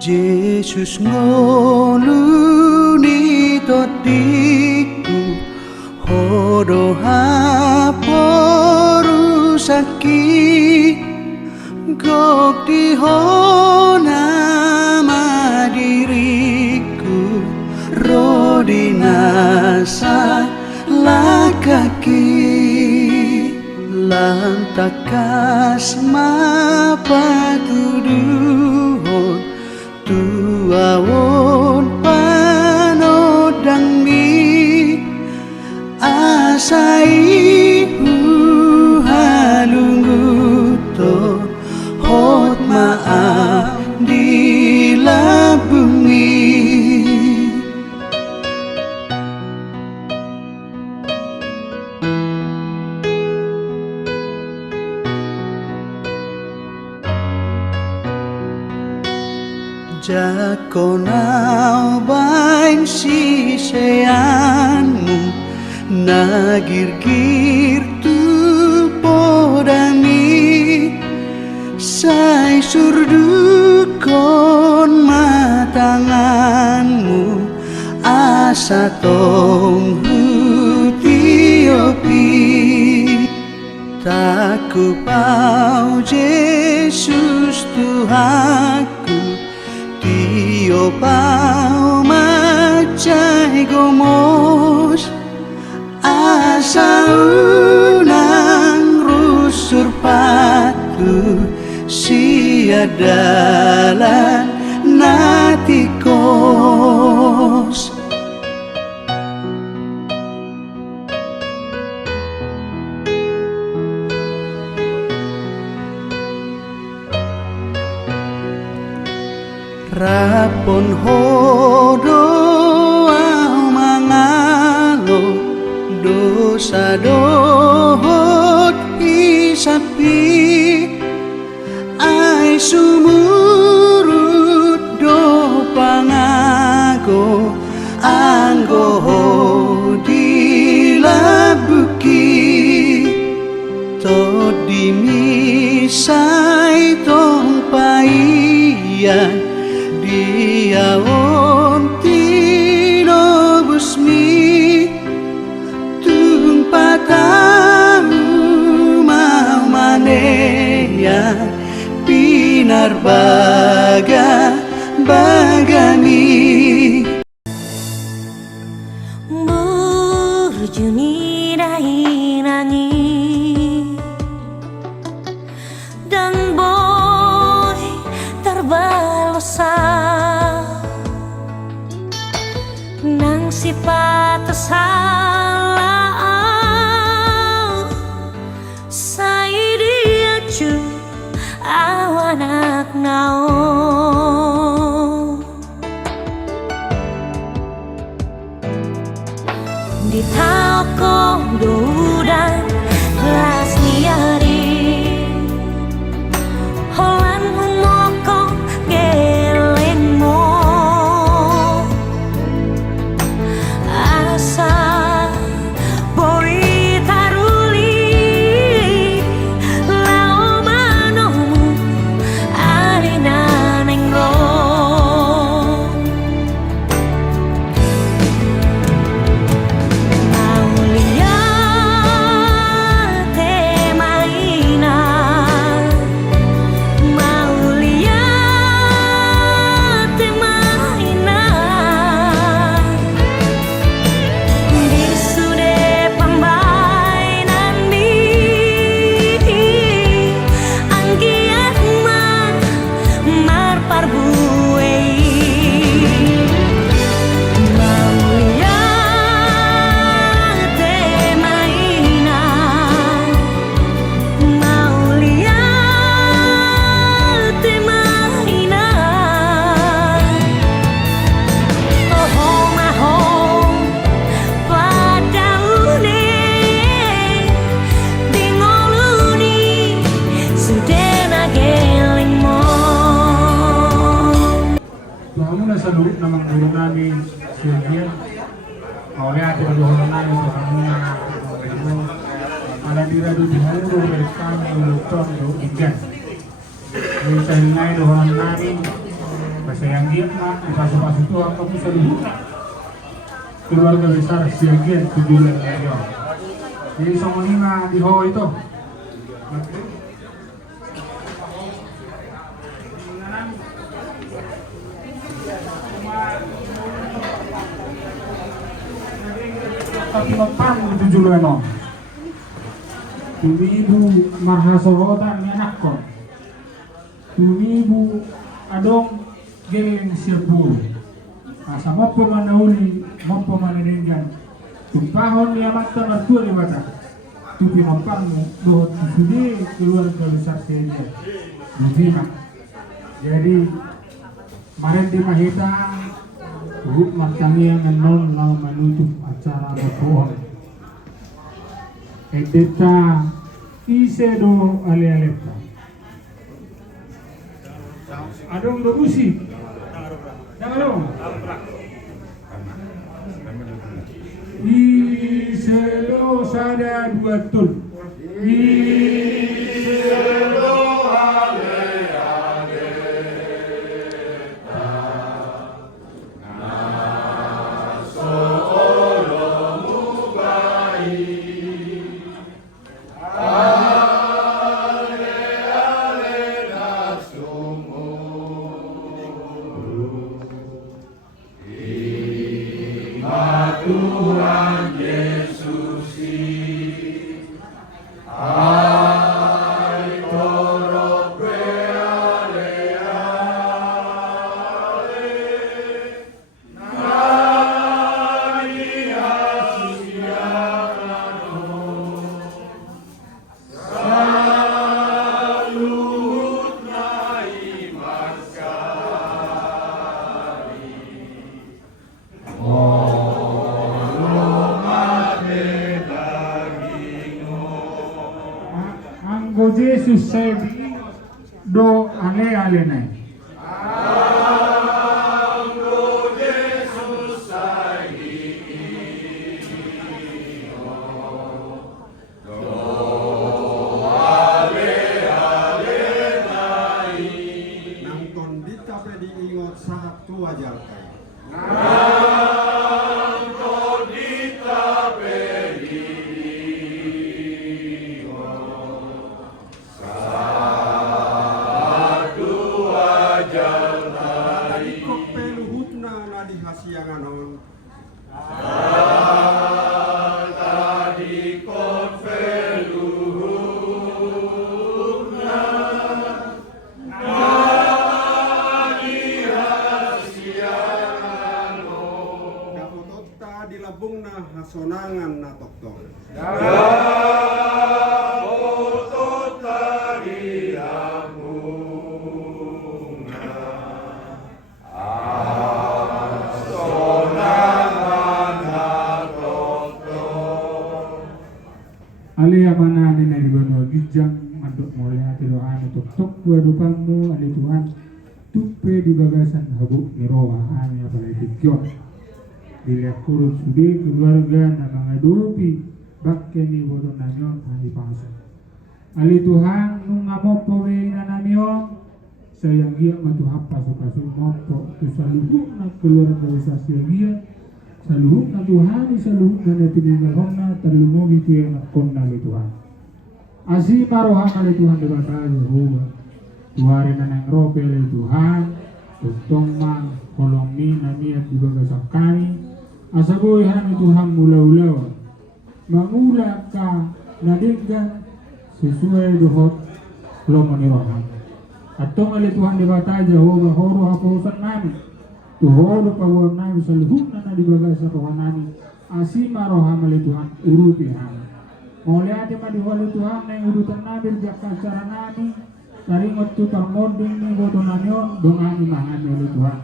Yesus ngoluni todiku hodo haporu saki gok dihona madiriku rodinasa lakaki lantakas mapatuduhon tuawon panodang mi asai halunguto hot maaf dilabungi Jakonau bain siseanmu nagir-gir tu podami sai surdukon matanganmu asa tong hutiopi taku pau Yesus Tuhanku Tio pau macai gomos asa unang rusur patu siadalan natikos Rapon hodo au mangalo dosa dohot isapi ai sumurut do pangago anggo dilabuki to dimisai tong paian dia ontino busmi tumpatamu mau maneya pinar bagami burjuni dahi nangi dan boy terbalosa nang sifat salah sai dia cu awanak ngau di toko dudan las niari holan moko gelengmo asa boy taruli lao manomu arina nengro Salud naman guru namin Sylvia. Oleh ati paghahalan namin sa kanina. Ala dira do dihalo mereka lutong do ikan. Yung sa hinay dohanan namin Pasayang giat na, ipasok-pasok Tuhan kami sa luhunan. Keluarga besar Siagian Tujuan Ayo. Jadi isang mga diho ito. Tapi mapan Tujuan no. Tumibu marhasorotan ni anak ko. Tumibu adong geleng sirpuro. Asa mo po manahuli, mo po maniningan. Tumpahon niya mata mertua ni bata. Tupi mampang mo, doon sudi keluar ke besar senior. Lubina. Jadi, kemarin di Mahita, Huk Martani yang non lau menutup acara berpohon. Edeta isedo ale-aleta. Adong dobusi. Jangan Iselo sada dua tul. Iselo ale ale. Naso olomu bayi. Ale ale nasumu. Tuhan Yesus ai toro ale ale nani hasiano salut nai maskari Anggo Yesus saya do ale-ale nai. Anggo Yesus saya do ale-ale nai. Nang kondita pe diingot saat tua jalkai. Nang kondita pe Hasianganon tadi konveluhurna nadi hasianganon kapotota dilabungna hasonangan na toktor kapotota dilabungna Alia mana ni nari banua gijang mandok mulia tidoan untuk tok dua dupamu ali Tuhan tupe di bagasan habuk niroa ami apalai tikyon dilihat kurut sudi keluarga na mga dupi bakke ni bodo nanyon ali pangsa ali Tuhan nung ngamopo na nanyon sayang gia matuhapa suka sumopo tusaluhuk na keluarga besar siya saluhuk na Tuhan saluhuk na natininggalhong na talungo gitu yang nakon na Tuhan asi maroha kali Tuhan dibata Yehova tuwari na ng rope kali Tuhan tutong mang kolong ni na niat dibagasang kami asabuhan ni Tuhan mula-ulaw mangula ka nadiggan sesuai dohot lo manirohan atong kali Tuhan dibata Yehova horo hapusan namin tuhoro pawon namin sa luhuk na nadibaga sa Tuhan namin asima roham ali Tuhan uruti namin oleh ati madiholi Tuhan na urutan namin jaka cara namin taringot tu pangmoding ni bodo nanyon dong ami mahami ali Tuhan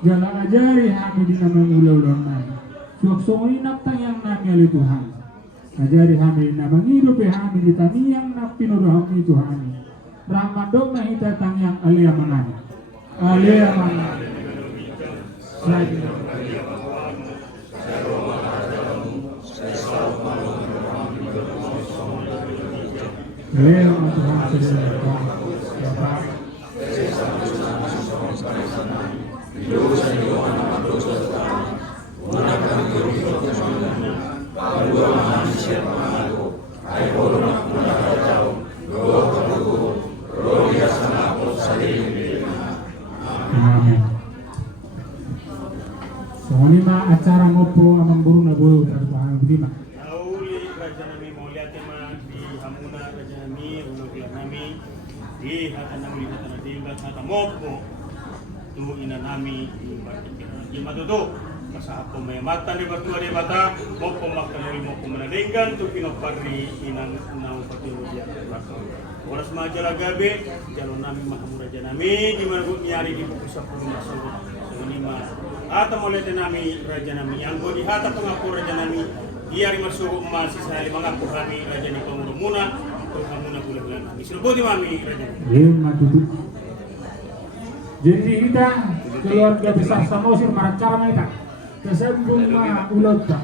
jala ajari hami di naman ulaw-ulaw namin suwak-suwak inaptang yang namin ali Tuhan ajari hami di naman irupi hami di taniyang na pinuraham ni Tuhan ramadong na hitatang yang aliyaman aliyaman lagi Leo Tuhan Amin. Soalnya acara ngopo amang buru na buru dari Tuhan bima. Nauli raja nami mauliate ma di hamuna raja nami unugla nami di hata nami hata na tinggal hata mopo tu ina nami di barkit di madudo masahapo may mata ni batua di mata mopo makanuri mopo manalinggan tu pinopari inang nau patiru dia oras majala gabe jalo nami mahamura raja nami di mana nyari di buku sapuluh masalah lima ata molete nami raja nami yang di hata pengaku raja nami diari masuk masih sehari mengaku kami raja ni pemuru muna untuk hamuna bulan-bulan nami silbodi mami raja Lima tutup. Jadi kita keluarga besar Samosir maracara mereka. Kesembung ma ulota.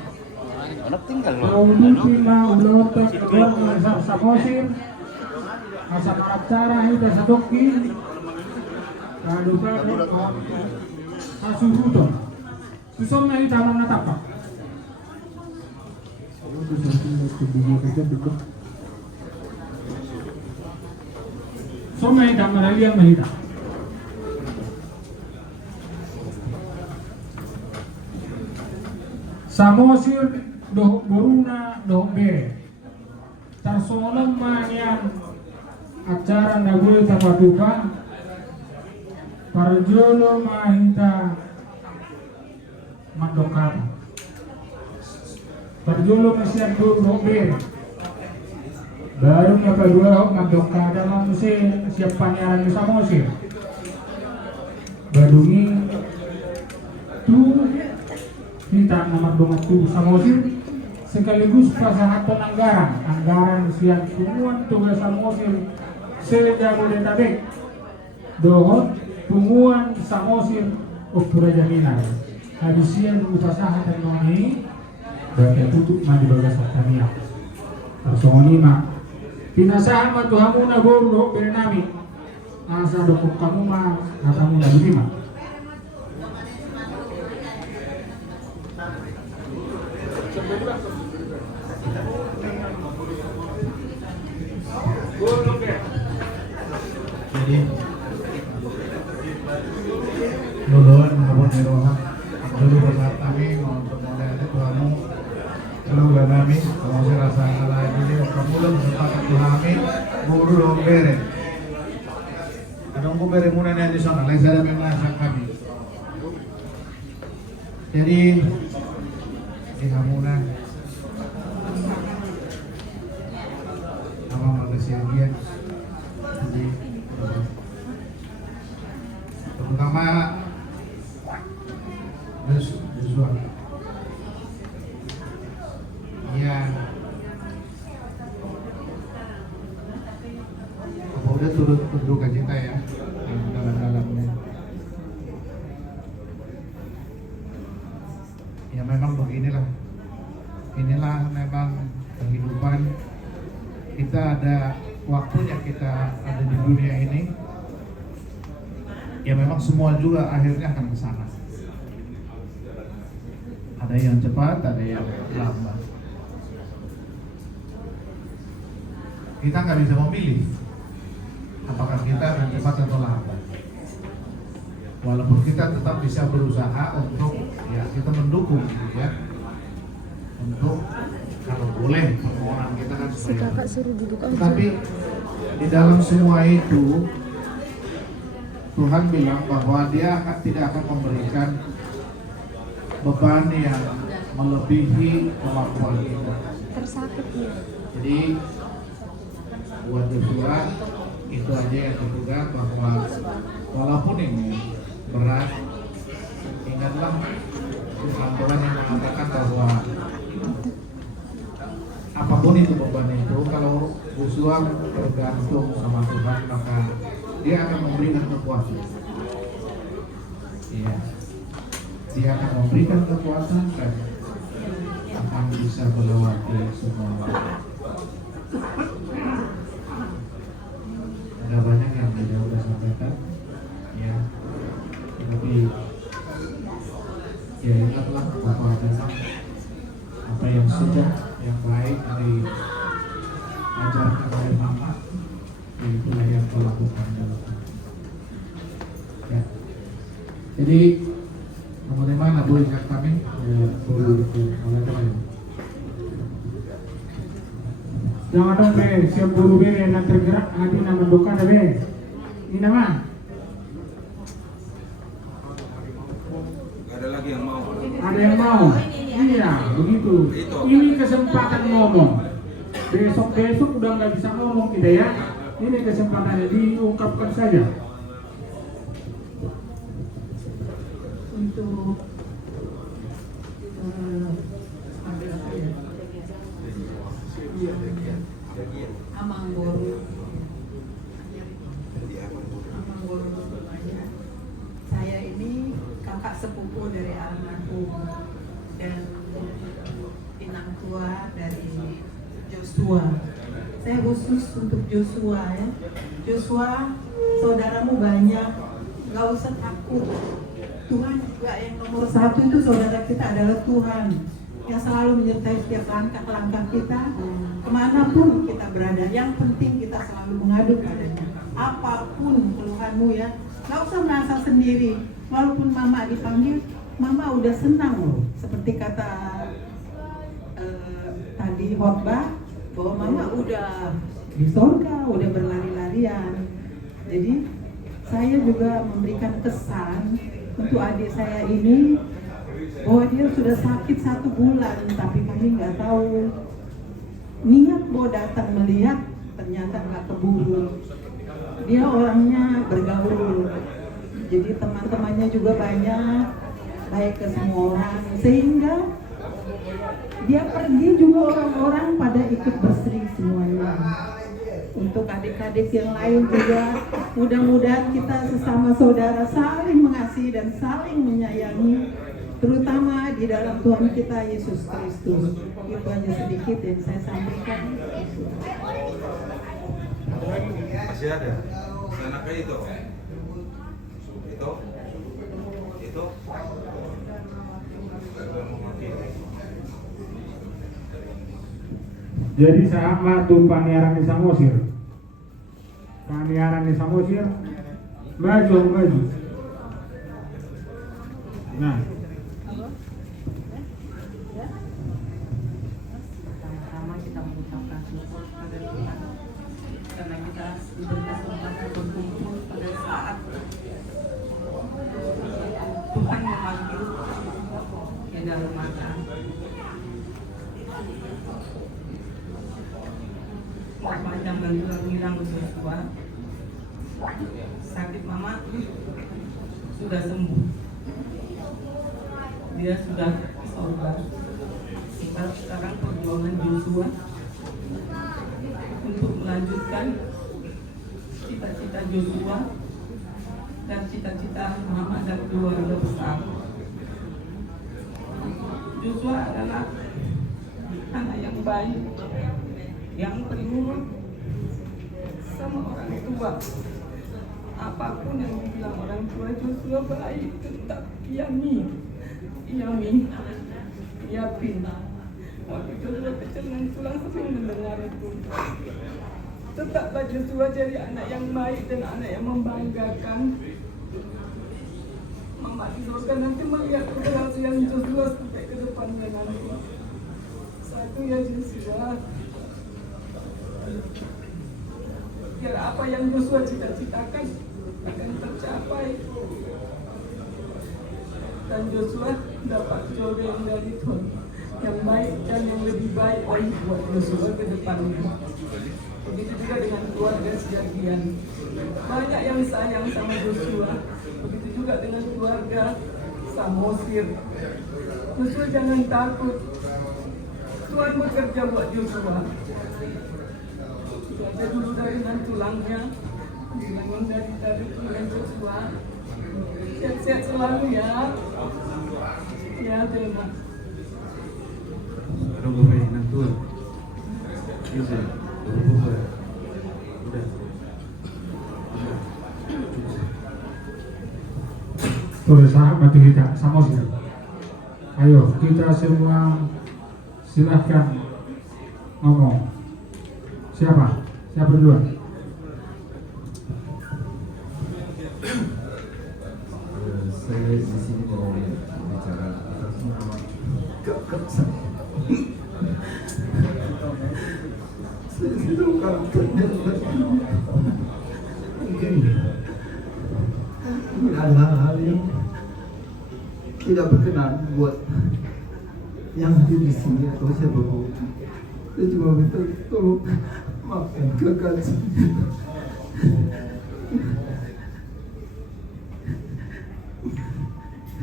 Anak tinggal loh. Kauduti ma ulota keluarga besar Samosir. Asa maracara kita sadoki. Kaduka Asuruto. Susong na kita mang natapak. So may damaraliang mahita. Samosir doh boruna doh be. Tarsolam manian acara nagul tapatukan. Parjolo mahita magdokar. Parjolo masih doh be. Baru yang kedua magdokar dan manusia siap panyaran di Samosir. Badungi tu kita nomor tu Samosir sekaligus pasahatan anggaran siang tumuan tugas Samosir sejabodetabek dohot tumuan Samosir Oktura Jaminan habisian pasahatan noni bagai tutup mandi bagas tania personi mak pinasahan ma tuhamuna guru berenami asa dokuk kamu ma kamu na lima. Jadi luluan menurut Eroha dulu berkat kami untuk mulai itu kamu keluar kami kalau saya rasa salah ini kamu belum sempat kami guru lombere adong bere muna na di sana lain saya memang kami jadi di hamuna apa manusia dia jadi terutama Joshua yang apa udah turut berduka cita ya yang dalam-dalamnya ya memang beginilah inilah memang kehidupan kita ada waktunya kita ada di dunia ini ya memang semua juga akhirnya akan ke sana. Ada yang cepat, ada yang lambat. Kita nggak bisa memilih apakah kita akan cepat atau lambat. Walaupun kita tetap bisa berusaha untuk ya kita mendukung gitu ya. Untuk kalau boleh permohonan kita kan supaya. Tapi di dalam semua itu Tuhan bilang bahwa Dia tidak akan memberikan beban yang melebihi kemampuan kita. Tersakit ya. Jadi buat Joshua itu aja yang dipegang bahwa walaupun ini berat, ingatlah Tuhan yang mengatakan bahwa apapun itu beban itu, kalau Joshua bergantung sama Tuhan maka Dia akan memberikan kekuatan. Iya. Dia akan memberikan kekuatan dan akan bisa melewati semua. Ada banyak yang tidak sudah sampaikan, ya. Tapi Ya ingatlah bahwa memang apa yang sudah yang baik dari ajarkan oleh mama itulah yang kau lakukan dalam hidup. Ya. Jadi teman-teman abu ingat kami guru itu oleh teman. Jangan dong be, siap buru be yang tergerak hati nama doka ada be. Ini nama. Ada lagi yang mau. Ada yang mau? Iya, begitu. Ini kesempatan ngomong. Besok udah nggak bisa ngomong kita ya. Ini kesempatannya diungkapkan saja. Untuk Amanggoro saya ini kakak sepupu dari almarhum dan inang tua dari Joshua. Saya khusus untuk Joshua ya. Joshua, saudaramu banyak, gak usah takut. Tuhan juga yang nomor satu itu saudara kita adalah Tuhan yang selalu menyertai setiap langkah-langkah kita kemanapun kita berada. Yang penting kita selalu mengadu padanya. Apapun keluhanmu ya, gak usah merasa sendiri. Walaupun mama dipanggil, mama udah senang loh. Seperti kata tadi khotbah bahwa mama udah di sorga, udah berlari-larian. Jadi saya juga memberikan kesan untuk adik saya ini bahwa dia sudah sakit 1 bulan, tapi kami nggak tahu niat mau datang melihat, ternyata nggak keburu. Dia orangnya bergaul, jadi teman-temannya juga banyak, baik ke semua orang, sehingga dia pergi juga orang-orang pada ikut berseri semuanya. Untuk adik-adik yang lain juga, mudah-mudahan kita sesama saudara saling mengasihi dan saling menyayangi, terutama di dalam Tuhan kita Yesus Kristus. Itu hanya sedikit yang saya sampaikan. Masih ada. Anaknya itu. Jadi sama tuh paniaran di Samosir. Paniaran di Samosir maju. Nah, Pertama kita mengucapkan syukur pada Tuhan karena kita diberi kesempatan berkumpul pada saat Tuhan memanggil ke dalam mata. Panjang bilang Joshua, sakit mama sudah sembuh, dia sudah sorga. Sekarang perjuangan Joshua untuk melanjutkan cita-cita Joshua dan cita-cita mama dan keluarga besar. Joshua adalah anak yang baik, yang penurut sama orang tua. Apapun yang dibilang orang tua, Joshua baik, tetap Yami. Waktu Joshua kecil dan pulang sering mendengar itu. Tetaplah Joshua jadi anak yang baik dan anak yang membanggakan. Mama di surga nanti melihat keberhasilan Joshua sampai ke depannya nanti. Satu ya Joshua, biar apa yang Joshua cita-citakan akan tercapai, dan Joshua dapat jodoh yang dari Tuhan, yang baik dan yang lebih baik lagi buat Joshua ke depannya. Begitu juga dengan keluarga sebagian, banyak yang sayang sama Joshua. Begitu juga dengan keluarga Samosir. Joshua jangan takut, Tuhan bekerja buat Joshua. Aja dulu dari tulangnya, dibangun dari tulang Joshua. Sehat-sehat selalu ya. Ya, terima. Ada gue main nantul. Bisa. Udah. tuh sahabat kita Samosir. Ayo kita semua silahkan ngomong. Siapa? Siapa duluan? Saya di sini mau bicara atas nama kakak saya. Saya tidak akan mungkin ada hal-hal yang tidak berkenan buat yang hadir di sini atau siapapun. Saya cuma minta tolong maafkan kakak saya.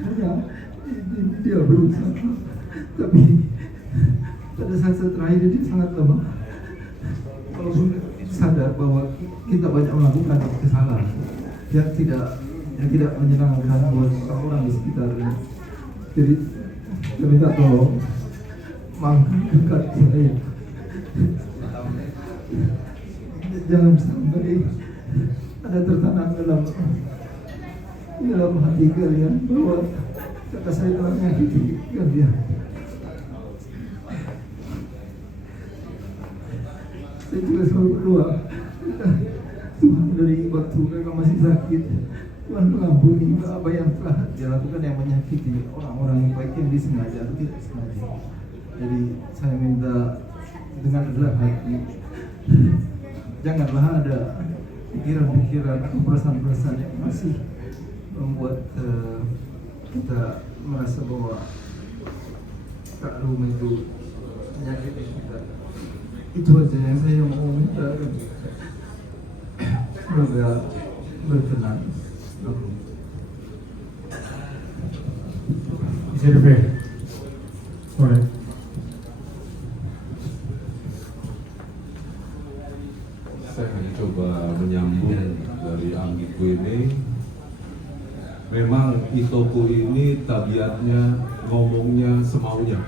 Karena dia berusaha, tapi pada saat terakhir dia sangat lemah. Walaupun sadar bahwa kita banyak melakukan kesalahan yang tidak menyenangkan buat orang di sekitarnya. Jadi saya minta tolong maafkan kakak saya. Jangan sampai ada tertanam dalam hati kalian bahwa kakak saya telah menyakiti kalian. Saya juga selalu berdoa, Tuhan, dari waktu kakak masih sakit, Tuhan mengampuni apa yang telah dia lakukan yang menyakiti orang-orang yang baik yang disengaja atau tidak sengaja. Jadi saya minta dengan rendah hati, janganlah ada pikiran-pikiran atau perasaan-perasaan yang masih membuat kita merasa bahwa Kak Rum itu menyakiti kita. Itu aja yang saya mau minta. Semoga berkenan. Sirve. Boleh. Saya mencoba menyambung dari Anggiku ini. Memang Itoku ini tabiatnya ngomongnya semaunya.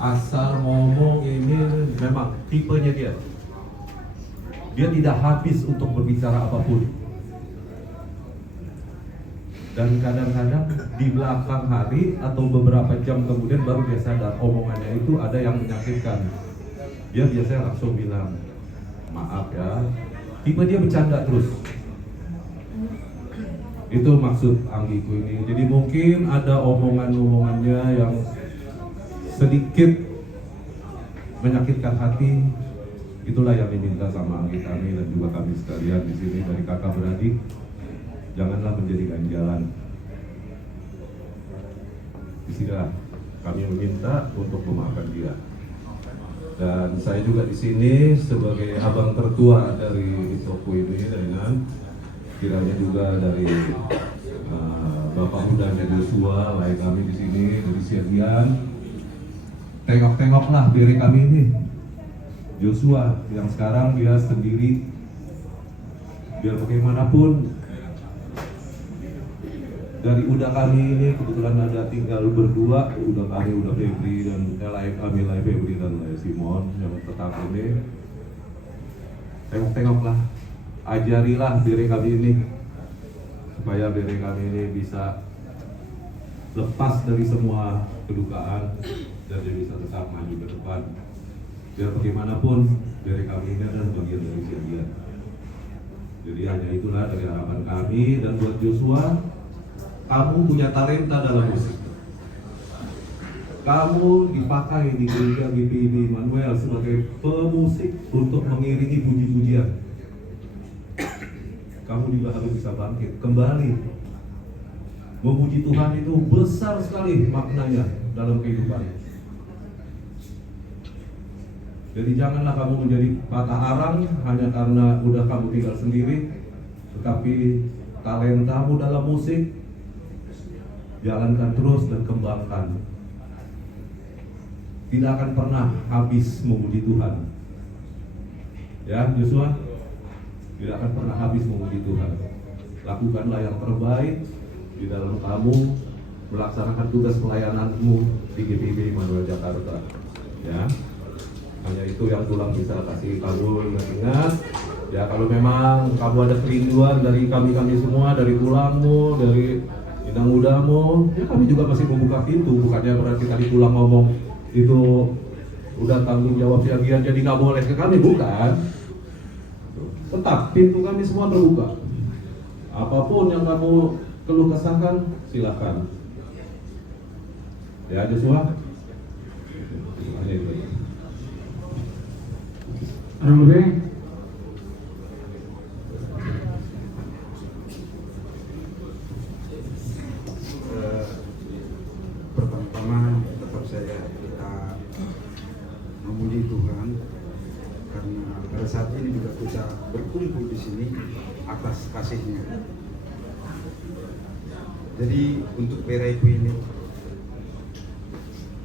Asal ngomong ini memang tipenya dia. Dia tidak habis untuk berbicara apapun. Dan kadang-kadang di belakang hari atau beberapa jam kemudian baru dia sadar omongannya itu ada yang menyakitkan. Dia biasanya langsung bilang, maaf ya. Tipe dia bercanda terus. Itu maksud Anggiku ini. Jadi mungkin ada omongan-omongannya yang sedikit menyakitkan hati. Itulah yang diminta sama Anggi kami dan juga kami sekalian di sini dari kakak beradik. Janganlah menjadi ganjalan. Disinilah kami meminta untuk memaafkan dia. Dan saya juga di sini sebagai abang tertua dari Itoku ini dengan kiranya juga dari Bapak Huda dan Joshua, lain kami di sini dari Sirian. Tengok-tengoklah diri kami ini. Joshua yang sekarang dia sendiri, biar bagaimanapun dari Uda kami ini kebetulan ada tinggal berdua, Uda kami, Uda Febri dan lain kami, lain Febri dan lain Simon yang tetap ini. Tengok-tengoklah, ajarilah diri kami ini supaya diri kami ini bisa lepas dari semua kedukaan dan dia bisa tetap maju ke depan. Biar bagaimanapun diri kami ini adalah bagian dari dia. Jadi hanya itulah dari harapan kami. Dan buat Joshua, kamu punya talenta dalam musik. Kamu dipakai di gereja GPIB Immanuel sebagai pemusik untuk mengiringi puji-pujian. Kamu juga harus bisa bangkit kembali. Memuji Tuhan itu besar sekali maknanya dalam kehidupan. Jadi janganlah kamu menjadi patah arang hanya karena udah kamu tinggal sendiri, tetapi talentamu dalam musik jalankan terus dan kembangkan. Tidak akan pernah habis memuji Tuhan. Ya, Joshua, tidak akan pernah habis memuji Tuhan. Lakukanlah yang terbaik di dalam kamu melaksanakan tugas pelayananmu di GPIB Immanuel Jakarta. Ya, hanya itu yang Tuhan bisa kasih kamu. Ingat, ya kalau memang kamu ada kerinduan dari kami semua, dari tulangmu, dari Bintang mudamu, ya kami juga masih membuka pintu, bukannya berarti tadi pulang ngomong itu udah tanggung jawab sebagian jadi nggak boleh ke kami, bukan. Tetap pintu kami semua terbuka. Apapun yang kamu keluh kesahkan, silahkan. Ya Joshua. Orang lebih? Pertama-tama tetap kita memuji Tuhan karena pada saat ini juga kita berkumpul di sini atas kasih-Nya. Jadi untuk beraiku ini,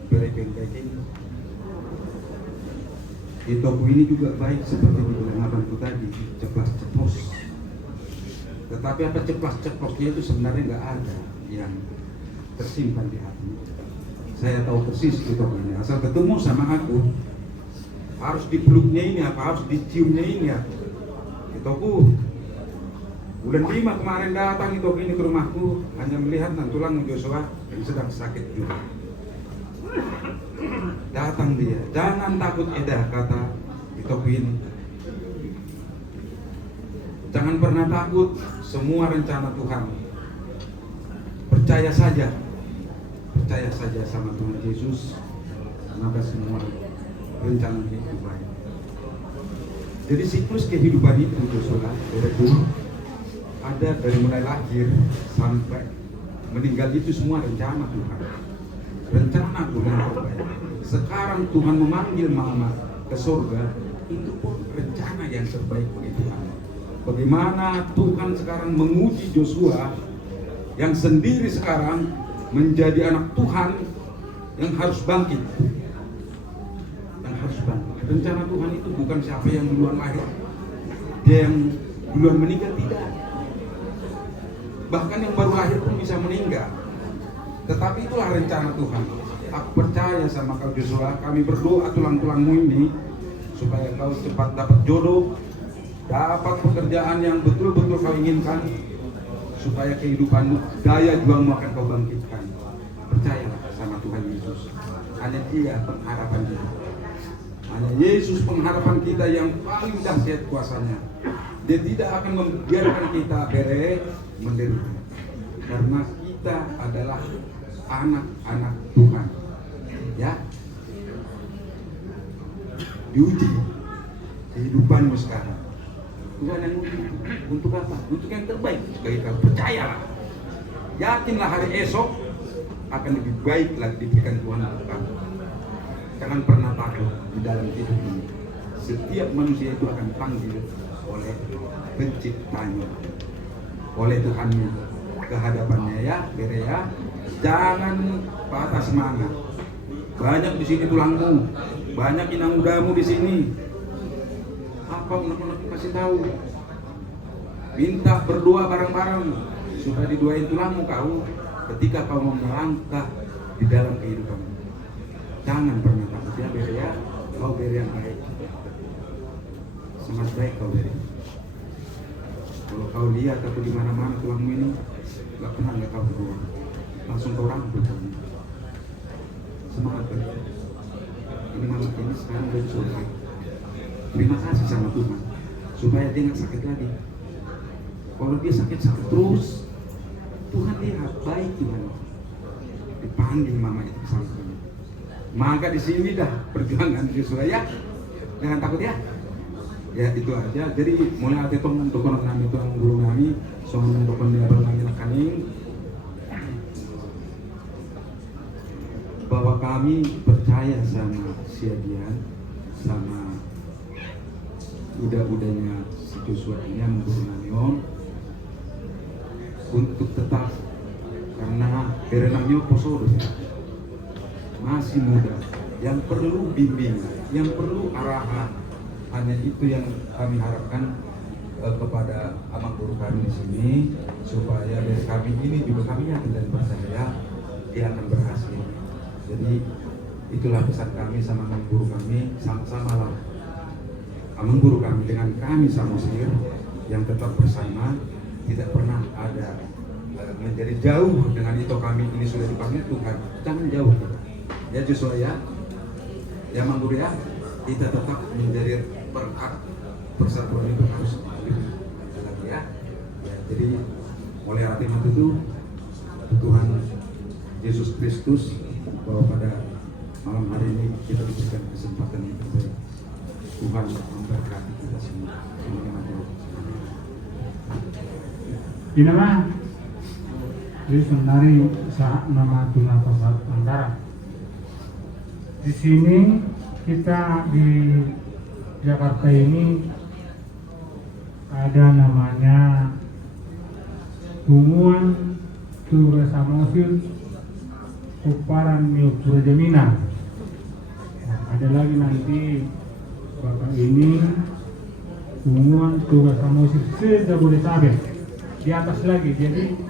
beraiku yang baik ini, aku ini juga baik seperti dibilang abangku tadi, ceplas-ceplos. Tetapi apa ceplas-ceplosnya itu sebenarnya nggak ada yang tersimpan di hati. Saya tahu persis itu ini. Asal ketemu sama aku, harus dipeluknya ini apa, harus diciumnya ini apa. Itu aku bulan 5 kemarin datang itu ini ke rumahku, hanya melihat tulang Joshua yang sedang sakit juga. Datang dia, jangan takut Eda, kata itu ini. Jangan pernah takut, semua rencana Tuhan. Percaya saja sama Tuhan Yesus, maka semua rencana itu baik. Jadi siklus kehidupan itu Joshua, ada dari mulai lahir sampai meninggal itu semua rencana Tuhan. Rencana Tuhan terbaik. Sekarang Tuhan memanggil mama ke surga, itu pun rencana yang terbaik bagi Tuhan. Bagaimana Tuhan sekarang menguji Joshua yang sendiri sekarang menjadi anak Tuhan yang harus bangkit. Yang harus bangkit. Rencana Tuhan itu bukan siapa yang duluan lahir, dia yang duluan meninggal, tidak. Bahkan yang baru lahir pun bisa meninggal. Tetapi itulah rencana Tuhan. Aku percaya sama kau Joshua, kami berdoa tulang-tulangmu ini supaya kau cepat dapat jodoh, dapat pekerjaan yang betul-betul kau inginkan, supaya kehidupanmu, daya juangmu akan kau bangkitkan. Percayalah sama Tuhan Yesus. Hanya Dia pengharapan kita. Hanya Yesus pengharapan kita yang paling dahsyat kuasanya. Dia tidak akan membiarkan kita menderita. Karena kita adalah anak-anak Tuhan. Ya. Diuji kehidupanmu sekarang. Tuhan yang uji. Untuk apa? Untuk yang terbaik bagi kau. Percayalah. Yakinlah hari esok akan lebih baik lagi diberikan Tuhan untuk kamu. Jangan pernah takut di dalam hidup ini. Setiap manusia itu akan dipanggil oleh penciptanya, oleh Tuhannya ke hadapannya, ya, Berea. Jangan patah semangat. Banyak di sini tulangmu, banyak inang mudamu di sini. Apa unek-unek kasih tahu? Minta berdoa bareng-bareng supaya didoain tulangmu kau ketika kau melangkah di dalam kehidupanmu. Jangan pernah takut, ya Berea. Kau Berea yang baik, sangat baik kau Berea. Kalau kau lihat aku di mana-mana tulangmu ini, nggak pernah nggak kau berdoa, langsung kau rangkul. Semangat Berea. Ini malam ini sekarang udah selesai. Terima kasih sama Tuhan supaya dia nggak sakit lagi. Kalau dia sakit terus, Tuhan lihat baik Tuhan. Dipanggil mama itu ke sana. Maka di sini dah perjuangan Joshua, ya. Jangan takut, ya. Ya itu aja. Jadi mulai hati tong dokon kami itu guru kami, soalnya dokon dia berlangit kaning. Bahwa kami percaya sama Siadian, sama udah-udahnya si Joshua ini yang guru Namion untuk tetap, karena berenangnya poso masih muda, yang perlu bimbingan, yang perlu arahan. Hanya itu yang kami harapkan kepada abang guru kami di sini, supaya dari kami ini juga kami yakin dan percaya dia akan berhasil. Jadi itulah pesan kami sama abang guru kami, sama-sama lah abang guru kami dengan kami sama Samosir yang tetap bersama, tidak pernah ada menjadi jauh dengan itu kami ini sudah dipanggil Tuhan, jangan jauh kita. Ya Joshua ya, ya Mang Guru ya, kita tetap menjadi persatuan itu harus lagi ya. Jadi mulai hati itu Tuhan Yesus Kristus bahwa pada malam hari ini kita diberikan kesempatan yang terbaik. Tuhan memberkati kita semua. Di nama jadi sebenarnya saat nama tuna pasar antara. Di sini kita di Jakarta ini ada namanya Tumuan Tura Samosir Kuparan Milik Surajamina. Nah, ada lagi nanti Bapak ini Tumuan Tura Samosir se-Jabodetabek di atas lagi. Jadi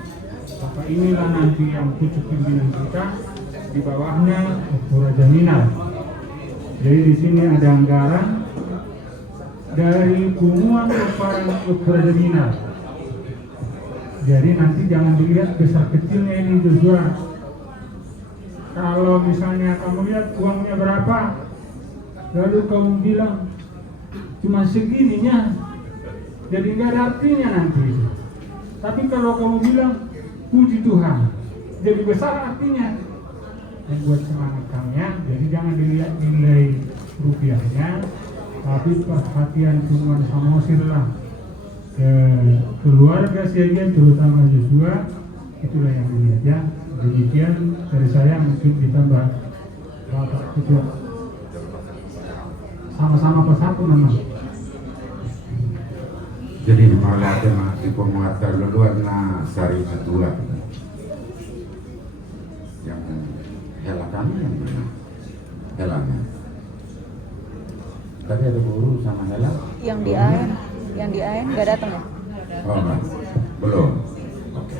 Bapak inilah nanti yang pucuk pimpinan kita, di bawahnya Surajamina. Jadi di sini ada anggaran dari Tumuan Kuparan Milik Surajamina. Jadi nanti jangan dilihat besar kecilnya ini Joshua. Kalau misalnya kamu lihat uangnya berapa, lalu kamu bilang cuma segininya, jadi nggak ada artinya nanti. Tapi kalau kamu bilang puji Tuhan, jadi besar artinya. Dan buat semangat kami ya, jadi jangan dilihat nilai rupiahnya, tapi perhatian Tumuan Samosir lah. Keluarga Siagian terutama Joshua, itulah yang dilihat ya. Demikian dari saya, mungkin ditambah Bapak Ketua sama-sama persatu nama. Jadi dimulai di pemuatan luar na sari kedua yang hela kami yang mana helanya. Tadi ada guru sama hela yang di AN nggak datang ya? Oh enggak, belum. Oke,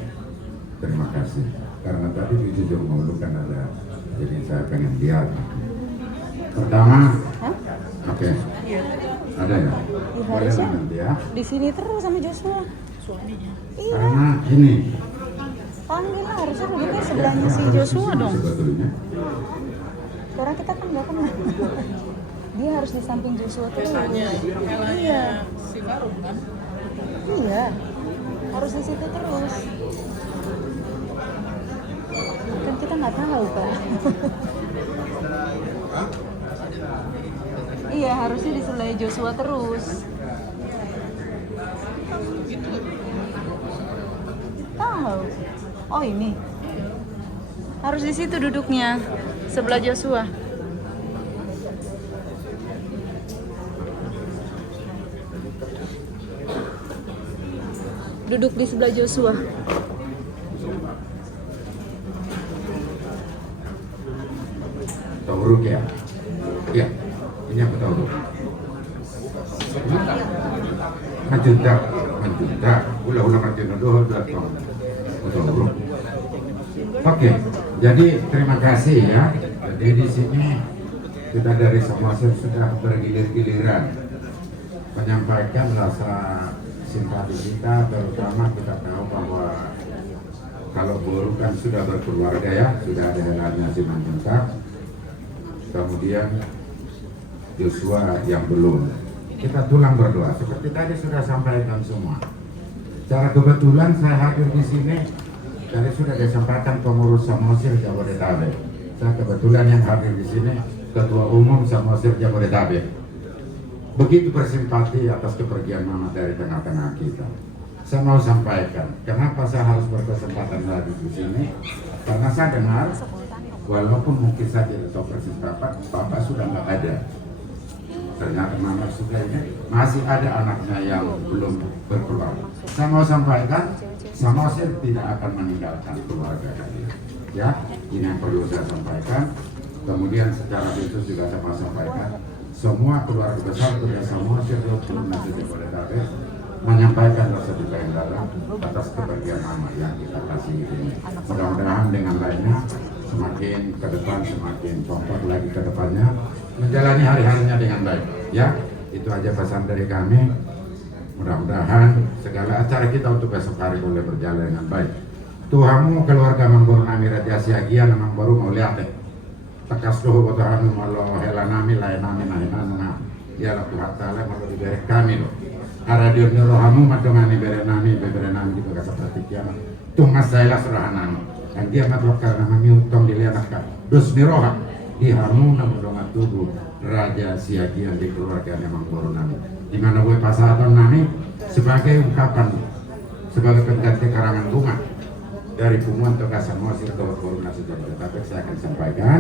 terima kasih. Karena tadi di jujur mulu kan ada, jadi saya pengen lihat. Pertama, oke, ada ya? Boleh nanti ya. Di sini terus sama Joshua. Iya. Karena ini. Panggil lah, harusnya duduknya sebelahnya si Joshua dong. Sebetulnya. Karena kita kan nggak kenal. Dia harus di samping Joshua terus. Iya. Si Barum kan? Iya. Harus di situ terus. Kan kita nggak tahu Pak. Iya, harusnya di sebelah Joshua terus. Tahu. Oh ini. Harus di situ duduknya, sebelah Joshua. Duduk di sebelah Joshua. Tauruk ya? Iya, ini apa tauruk? Majudak, ulah majudak doh datang. Tauruk. Oke, jadi terima kasih ya. Jadi di sini kita dari Samosir sudah bergilir-giliran menyampaikan rasa simpati kita, terutama kita tahu bahwa kalau Boru kan sudah berkeluarga ya, sudah ada helanya Simanjuntak. Kemudian Joshua yang belum. Kita tulang berdoa seperti tadi sudah sampaikan semua. Secara kebetulan saya hadir di sini, tadi sudah disampaikan pengurus Samosir Jabodetabek. Saya kebetulan yang hadir di sini Ketua Umum Samosir Jabodetabek. Begitu bersimpati atas kepergian Mama dari tengah-tengah kita. Saya mau sampaikan, kenapa saya harus berkesempatan lagi di sini? Karena saya dengar, walaupun mungkin saja tahu persis Bapak sudah nggak ada. Ternyata Mama sudah ini masih ada anaknya yang belum berkeluarga. Saya mau sampaikan, Samosir tidak akan meninggalkan keluarga kalian. Ya, ini yang perlu saya sampaikan. Kemudian secara khusus juga saya mau sampaikan, semua keluarga besar dari Samosir Jabodetabek menyampaikan rasa duka yang dalam atas kepergian Mama yang kita kasih ini. Mudah-mudahan dengan lainnya semakin ke depan semakin kompak lagi ke depannya, menjalani hari-harinya dengan baik. Ya, itu aja pesan dari kami. Mudah-mudahan segala acara kita untuk besok hari boleh berjalan dengan baik. Tuhamu keluarga manggoro nami raja siagia namang baru mau lihat deh. Tekas doh botahan malo hela nami lain nami nana. Ya lah Tuhan Taala mau diberi kami loh. Aradio nyorohamu madongani bere nami juga kasa pertikian. Tungas saya lah serahanan. Dan dia matwak karena mamiutong dilianakkan. Dus miroha dihamu namun dongat tubuh raja siagia di keluarga manggoro nami. Di mana gue pasatan nami sebagai ungkapan sebagai pengganti karangan bunga dari Pumuan Togasan Mosir Dawat Corona Sejahtera. Tapi saya akan sampaikan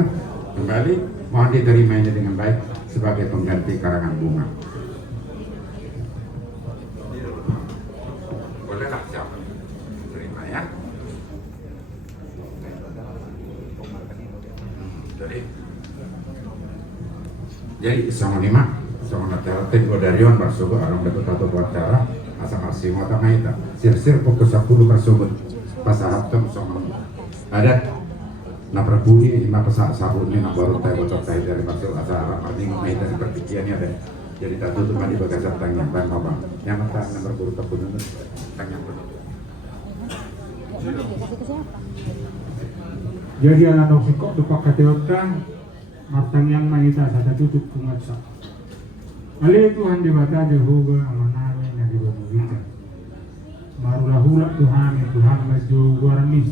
kembali, mohon diterima ini dengan baik sebagai pengganti karangan bunga. Bolehlah siapa? Terima ya. Jadi sama lima, sama natera tenggo darion bersubuh arang dapat satu acara asal masih mata maita sir fokus 10 bersubut pasahap tem sama ada na prabudi ima pasak sabun ni na baru tayo botok tayo dari masuk acara arti maita seperti kiannya deh. Jadi tak tutup mandi bagasan tanya bang bang yang mata nomor buru tapun itu tanya penuh. Jadi anak sikok dupak kateotang matang yang maita sada tutup kumatsa. Ali Tuhan dibata Jehovah amanami na dibamugita. Marula-hula Tuhan maju guaramis.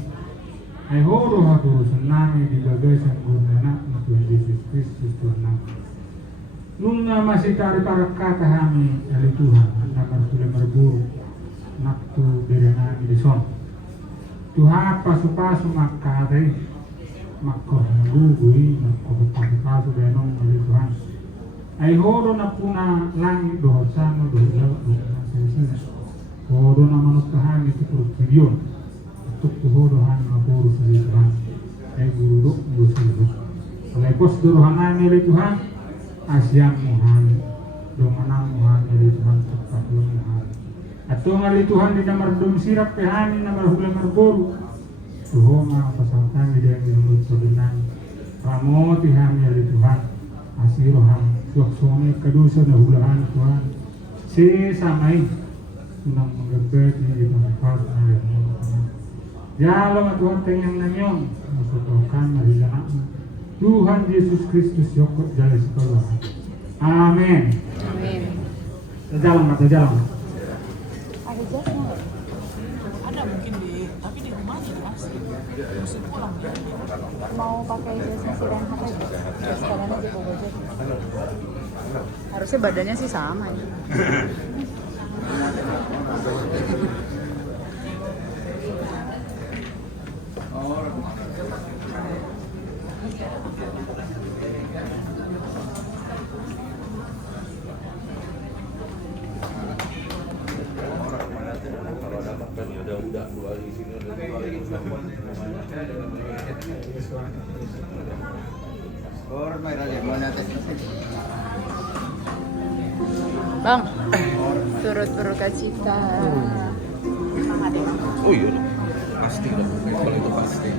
Ay horo haturusan nami di bagasan gurnana na Tuhan Yesus Kristus Tuhan nami. Nung masih tari para kata kami ali Tuhan na marsule marburu naktu dari nami di son. Tuhan pasu-pasu makadai makko nagugui makko pasu denong ali Tuhan. Ay horo na puna langit doon sana doon sa horo na manutahan ito puro kiriyon tuk horohan na puro sa Tuhan ay gurudok mo sa Tuhan alay pos dorohanan nila Tuhan asyang muhan domanang muhan nila Tuhan tukpatulong muhan at tungal Tuhan di namar dong sirap pehani namar hula marboro tuhoma pasangkan di dalam ilunod sa binang ramoti hami nila Tuhan asirohan suaksone kadusa na hulahan Tuhan sesamay unang magagad ni ibang pas na rin Yalo at Tuhan tayang nanyon masutokan marilanak Tuhan Yesus Kristus yokot jala sa kaluhan Amen. Amin. Jalan. Ada jasnya. Ada mungkin tapi di rumahnya mas mesti pulang ya. Mau pakai jasnya si Renhat aja. Sekalian aja bawa jas. Harusnya badannya sih sama ya. Bang, turut berduka cita. Oh iya, pasti dong. Kalau itu pasti.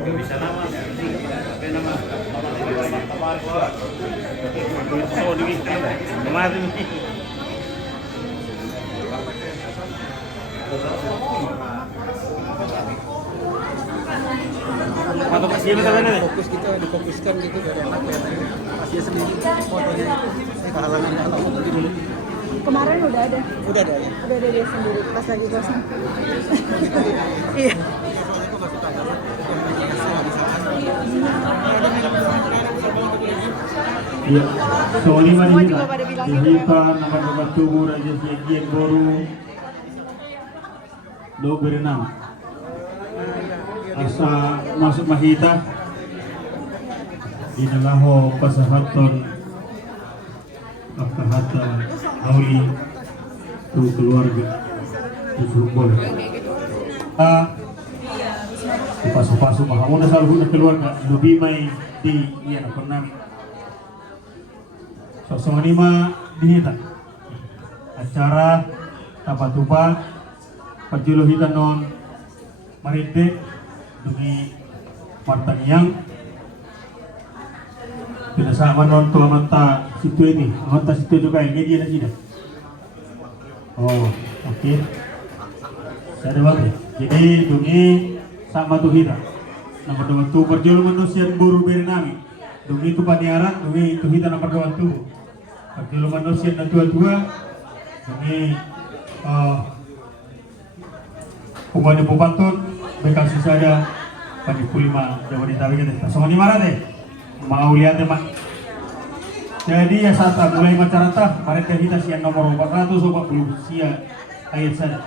Bisa nama, nama kemarin Atau kasih lu tangannya deh. Fokus kita difokuskan gitu biar enak ya. Pas dia sendiri fotonya saya kehalangan kalau foto dulu. Kemarin udah ada. Udah ada ya. Udah ada dia sendiri pas lagi kosong. Iya. Iya. Soalnya Semua mari juga pada bilang gitu ya. kita nama tubuh raja siagian boru do berenang. Asa masuk mahita di nalaho pasahaton akahata hauli tu keluarga tu sumbol. Di pasu-pasu mahamuna selalu keluarga lebih mai di iya pernah sosok lima dihita acara tapatupa perjuluhitan non marite dugi martaniang pinasama non tua mata situ ini mata situ juga ini dia lagi dah. Oh oke saya ada waktu jadi dugi sama tuh hita nomor dua tu perjulu manusia buru berenami dugi itu paniaran dugi itu hita nomor dua tu perjulu manusia dan tua-tua dugi Pembantu pupantun bekal sisada pada kulima Jawa di tabi kita. Semua di mana deh? Mau lihat deh mak. Jadi ya saat mulai macarata mereka kita siang nomor 440 sia ayat sana.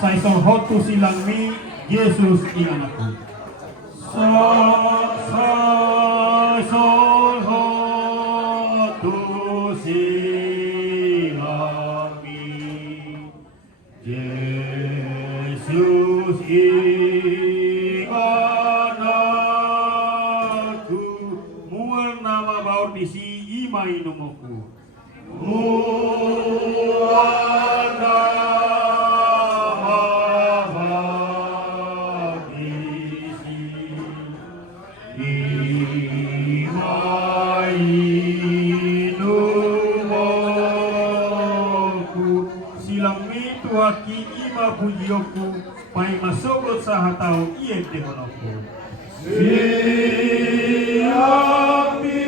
Saya hotu silang mi Yesus ilang aku. Hotu silang mi Yesus iman aku mual nama baut isi imai nomoku mual nama baut isi imai nomoku silang itu haki ima pujiyoku pai masogot sahatau iye dekonoku siami tuati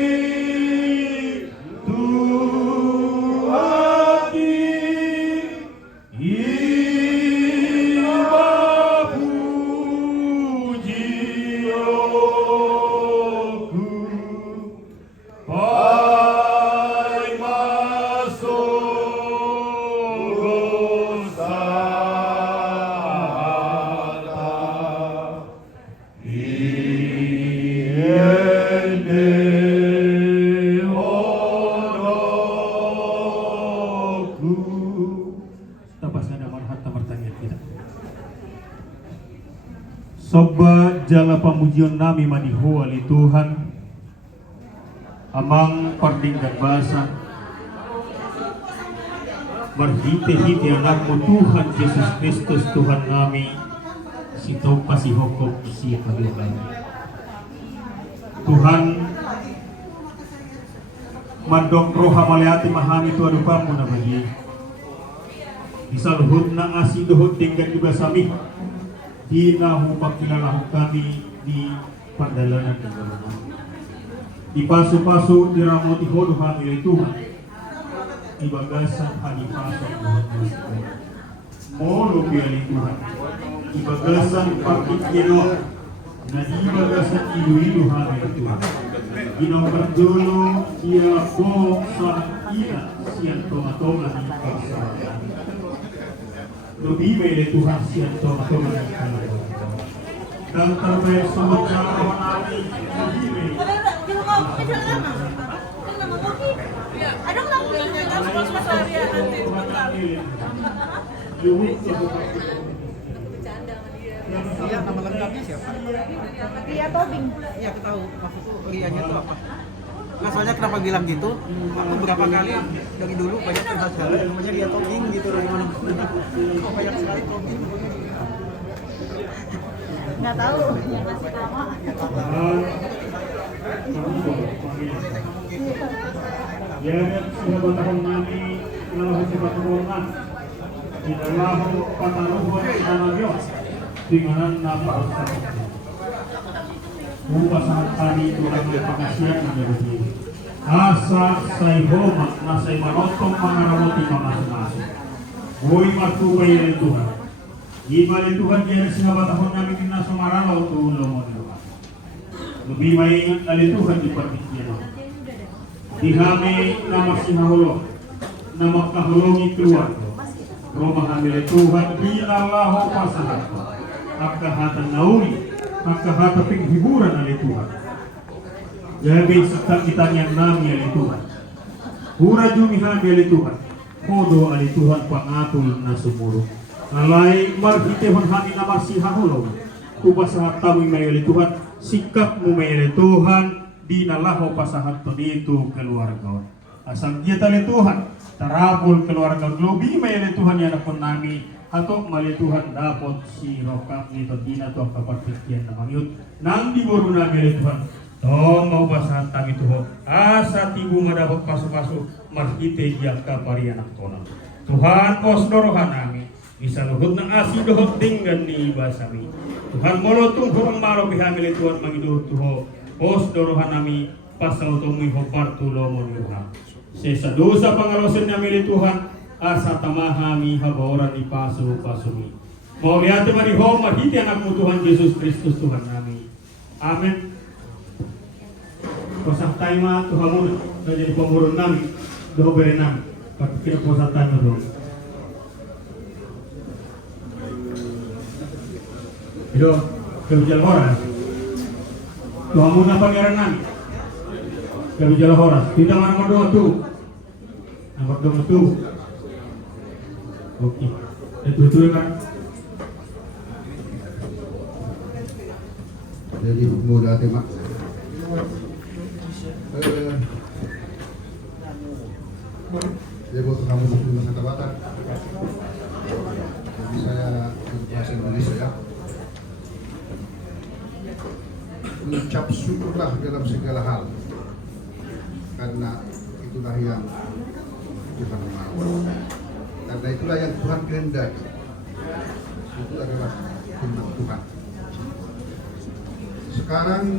ima pujiyoku pai masogot sahatau Soba jala pamujion nami maniho ali Tuhan amang pardinggan basa berhiti-hiti anakmu Tuhan Yesus Kristus Tuhan kami si topa si hokop si paglaban Tuhan mandong roha maleati mahami tu adupamu na bagi bisa luhut na asi duhut tinggal juga sami di nahu pakilalahu kami di pandalanan di pasu-pasu di ramoti hodoh kami Tuhan di bagasan hari pasu molo piali Tuhan di bagasan pakit kino na di bagasan ilu-ilu kami Tuhan di nomor dulu ia po sa ina siyan tonga-tonga di pasaran lebih baik Tuhan siyan tonga-tonga di pasaran dan terbaik semua cara nami lebih baik Iya, nama lengkapnya siapa? Ria Tobing. Iya, aku tahu. Maksudku Rianya itu apa? Nah, soalnya kenapa bilang gitu? Aku berapa kali dari dulu banyak kenal sekali namanya Ria Tobing gitu dari mana? Kok banyak sekali Tobing? Nggak tahu yang ngasih nama. Ya, sudah bertahun kami melalui sebuah kebohongan Inallahu pataruhu anagyo dengan napakasal. Pasangan kami kurang pengasihan menjadi asa saihoma nasai manotong pangarawati masing-masing. Hoy matubay ng Tuhan. Ibalik Tuhan diyan sa batahon namin na sumaralaw tulong mo Tuhan. Lebih maingat alin Tuhan di patikyan. Dihami na masinahulo na makahulungi keluarga. Rumah hamil Tuhan di Allah pasangan. Akahatan nauli, akahatan penghiburan alin Tuhan. Jadi serta kita yang nami alin Tuhan. Hura jumihami alin Tuhan. Kodo ali Tuhan pangatul na sumuro. Alay marhitehon hani na masihahulo. Kubasahat tamu may ali Tuhan. Sikap mo may ali Tuhan. Di nalaho pasahat to dito keluarga. Asal dia tali Tuhan. Tarapol keluarga globi may ali Tuhan yan akon nami. Ato mali Tuhan dapat si rokak nito dina to kapatikian na mangyut. Nang diburu nami ali Tuhan. Tong mau basahan kami tuho asa tibu madapat pasu-pasu marhite jaka parianak tonan. Tuhan os dorohan nami bisa luhut ng asi dohot dengan ni basami. Tuhan molotung hurang maro bihamil Tuhan mangiduh tuho os dorohan nami pasal tumi hopar tulo moniuha. Sesa dosa pangalosin nami Tuhan asa tamahami haboran di pasu-pasumi. Mau lihat mari ho marhite anakmu Tuhan Yesus Kristus Tuhan nami. Amin. Posat taima Tuhan muna na jadi pemurun nami doho beri nami kira posat taima doho itu kebijal horas Tuhan muna pangeran nami kebijal horas tidak nomor 2 tu nomor 2 tu oke itu kan jadi mudah tema dia butuh kamu di masa kabatan. Jadi saya bahasa Indonesia ya. Ucap syukurlah dalam segala hal, karena itulah yang Tuhan mau. Karena itulah yang Tuhan kehendaki. Itu adalah firman Tuhan. Sekarang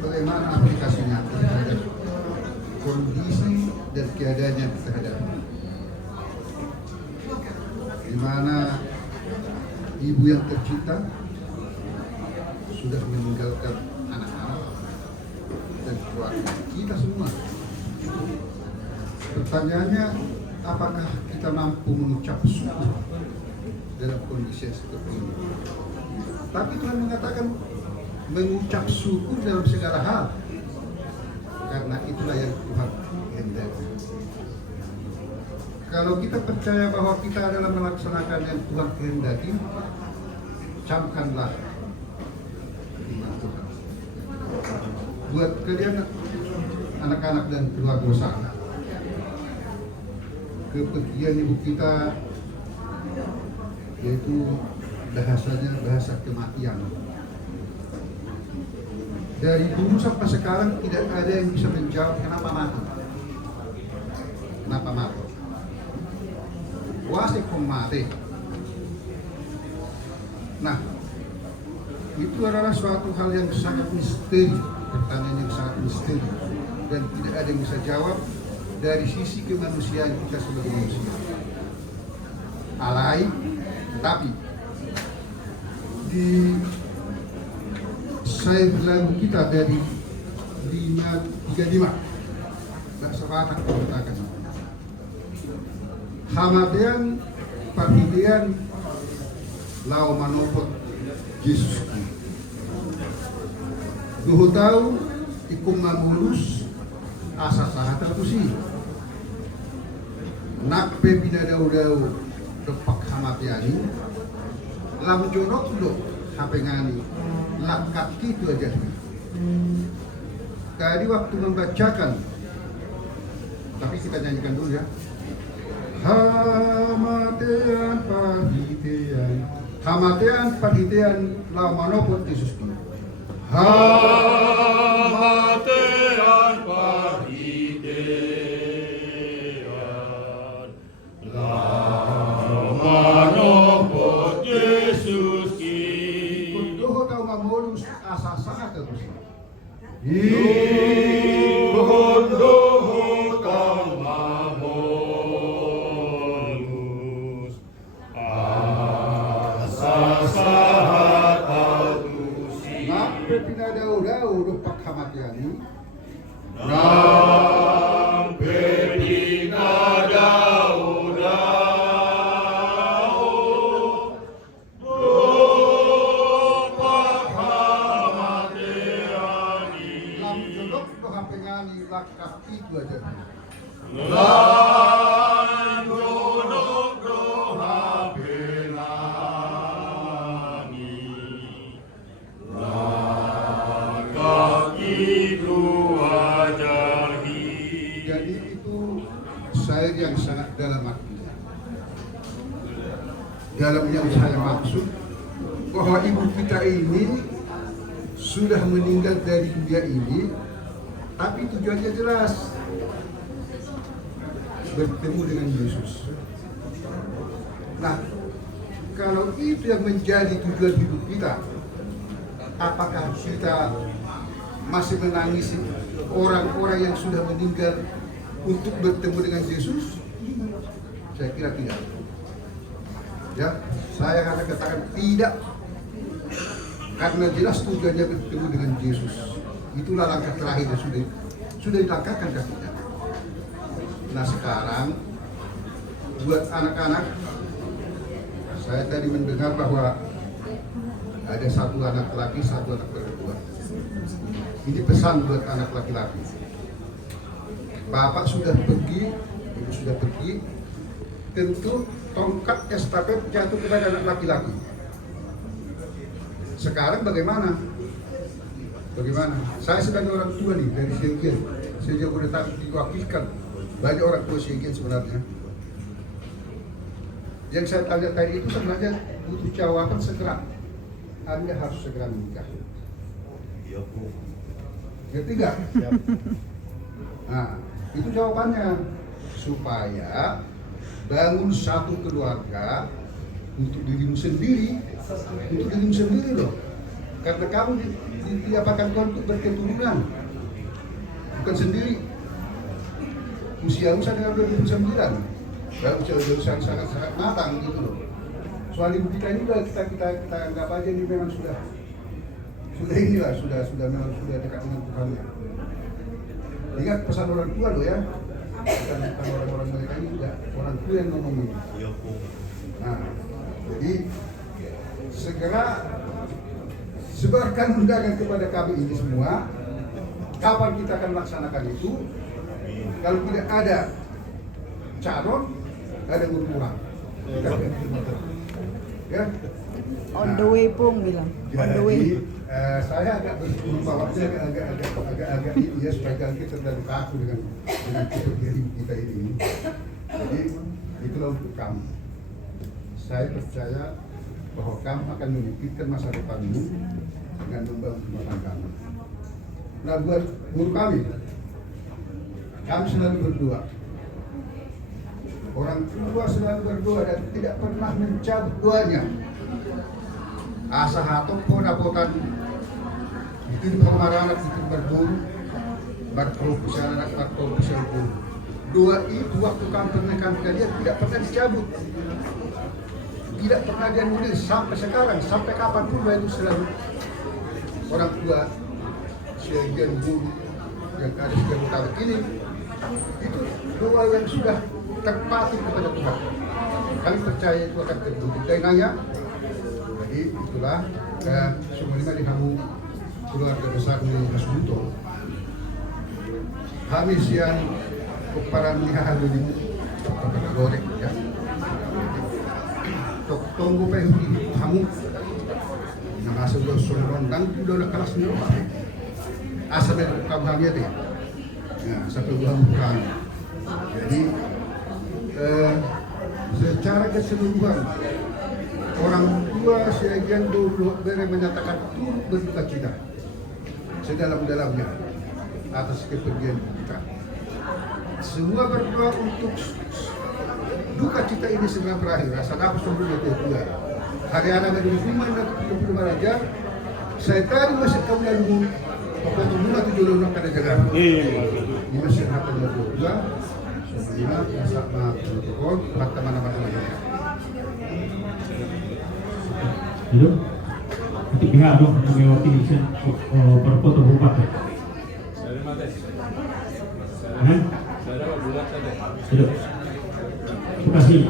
bagaimana aplikasinya terhadap kondisi dan keadaan yang kita hadapi, di mana ibu yang tercinta sudah meninggalkan anak-anak dan keluarga kita semua. Pertanyaannya, apakah kita mampu mengucap syukur dalam kondisi yang seperti ini? Tapi Tuhan mengatakan mengucap syukur dalam segala hal, karena itulah yang Tuhan kehendaki. Kalau kita percaya bahwa kita adalah melaksanakan yang Tuhan kehendaki, camkanlah iman Tuhan. Buat kalian anak-anak dan keluarga besar, kepergian ibu kita yaitu bahasanya bahasa kematian. Dari dulu sampai sekarang tidak ada yang bisa menjawab kenapa mati. Kenapa mati? Wasik mati. Nah, itu adalah suatu hal yang sangat misteri, pertanyaan yang sangat misteri, dan tidak ada yang bisa jawab dari sisi kemanusiaan kita sebagai manusia. Alai, tapi di saya lagu kita dari 535 bahasa Batak mengatakan hamadean partidean lau manopot Yesus duhu tahu ikum mamulus asa sahata pusi nakpe bidadau-dau depak hamadeani lam jorok lo hapengani lakat itu aja. Tadi waktu membacakan, tapi kita nyanyikan dulu ya. Hamatean pahitean lau manopot Yesus. Hamatean pahitean lau sangat terus. Sampai pinadaw-daw pagkamatiani. Jadi itu syair yang sangat dalam arti. Dalam yang saya maksud bahwa ibu kita ini sudah meninggal dari dunia ini, tapi tujuannya jelas, bertemu dengan Yesus. Nah, kalau itu yang menjadi tujuan hidup kita, apakah kita masih menangisi orang-orang yang sudah meninggal untuk bertemu dengan Yesus? Saya kira tidak. Ya, saya akan katakan tidak, karena jelas tujuannya bertemu dengan Yesus. Itulah langkah terakhir yang sudah dilangkahkan kakinya. Nah sekarang buat anak-anak, saya tadi mendengar bahwa ada satu anak laki, satu anak perempuan. Ini pesan buat anak laki-laki. Bapak sudah pergi, ibu sudah pergi, tentu tongkat estafet jatuh kepada anak laki-laki. Sekarang bagaimana? Bagaimana? Saya sebagai orang tua nih dari Sengkian, saya Jabodetabek diwakilkan banyak orang tua Sengkian sebenarnya. Yang saya tanya tadi itu sebenarnya butuh jawaban segera. Anda harus segera menikah. Ngerti nggak? Nah, itu jawabannya, supaya bangun satu keluarga untuk dirimu sendiri, loh. Karena kamu diapakan Tuhan untuk berketurunan, bukan sendiri. Usiamu sedang 29, baru jauh-jauh sangat matang gitu loh. Soal ibu kita ini kita anggap aja ini memang sudah inilah memang sudah dekat dengan Tuhan. Ingat pesan orang tua loh ya, bukan orang-orang mereka ini, juga orang tua yang ngomongin. Nah, jadi segera sebarkan undangan kepada kami ini semua. Kapan kita akan melaksanakan itu? Kalau tidak ada calon, ada berkurang. Ya. On the way Pung bilang. On the way. Saya agak berbawahnya agak ya supaya jangan kita terlalu kaku dengan diri kita ini. Jadi itulah untuk kamu. Saya percaya bahwa kamu akan memikirkan masa depanmu dengan membangun rumah tanggamu. Nah buat guru kami selalu berdoa. Orang tua selalu berdoa dan tidak pernah mencabut doanya. Asa hatong ponapotan itu pemarahan itu berguru, berprofesional guru. Doa itu waktu kami pernikahan kalian tidak pernah dicabut, tidak pernah dia nulis sampai sekarang, sampai kapanpun itu selalu orang tua sebagian guru yang ada di Jabodetabek ini itu doa yang sudah terpatri kepada Tuhan. Kami percaya itu akan terwujud. Dengannya, jadi itulah semua lima di kamu keluarga besar di Mas Buto. Habis yang keparan niha dulu pakai goreng ya. Tunggu pengen kamu. Nama sebelah rondang itu udah kelas nih. Asalnya kabarnya deh. Nah, satu dua bukan. Jadi secara keseluruhan orang tua sebagian dulu menyatakan turut berduka cita sedalam-dalamnya atas kepergian kita. Semua berdoa untuk duka cita ini segera berakhir. Rasa nafsu sebelumnya kedua. Hari anak di rumah dan 30 Raja Saya tadi masih kamu lalu pokoknya mula 7 luna kada jaga. Ini masih hati lalu juga. Semua sama protokol mata mana-mana lagi. Hidup. Nanti pihak dong melewati berfoto bumpat ya. Hidup. Terima kasih.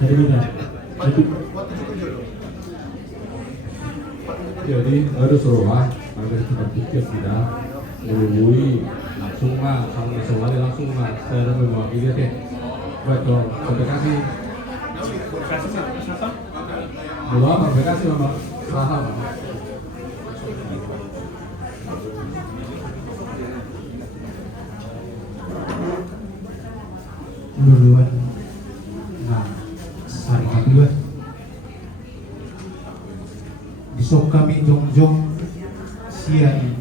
Dari mana? Jadi harus rumah agar kita pikir tidak melalui langsung lah, kalau misalnya langsung lah. Saya mewakili deh. Baik dong, terima kasih. Belum, terima kasih Bapak. Paham. Luluan nah hari kedua besok kami jongjong siang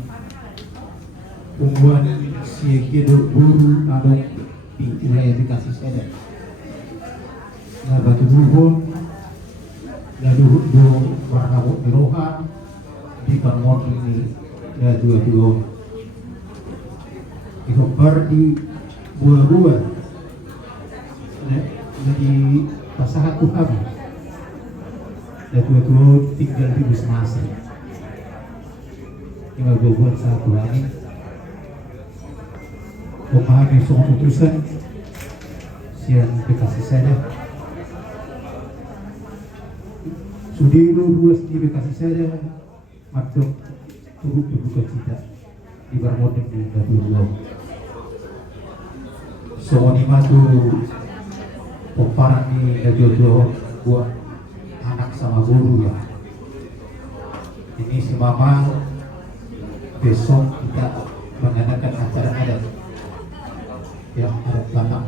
ungguan si kedok buru adong di wilayah dikasih sedek nah batu buhun lalu do warna di rohan di permot ini ya dua dikobar di buah-buah jadi pasangan Tuhan dan dua tinggal di masing-masing tinggal buat satu hari memahami soal putusan siang dikasih saya Sudiro ruas di bekasi saya masuk turut berbuka cita di Barmodem di Dua soal ini masuk pemparan ini dua buat anak sama guru ya. Ini si mama besok kita mengadakan acara adat yang adat Batak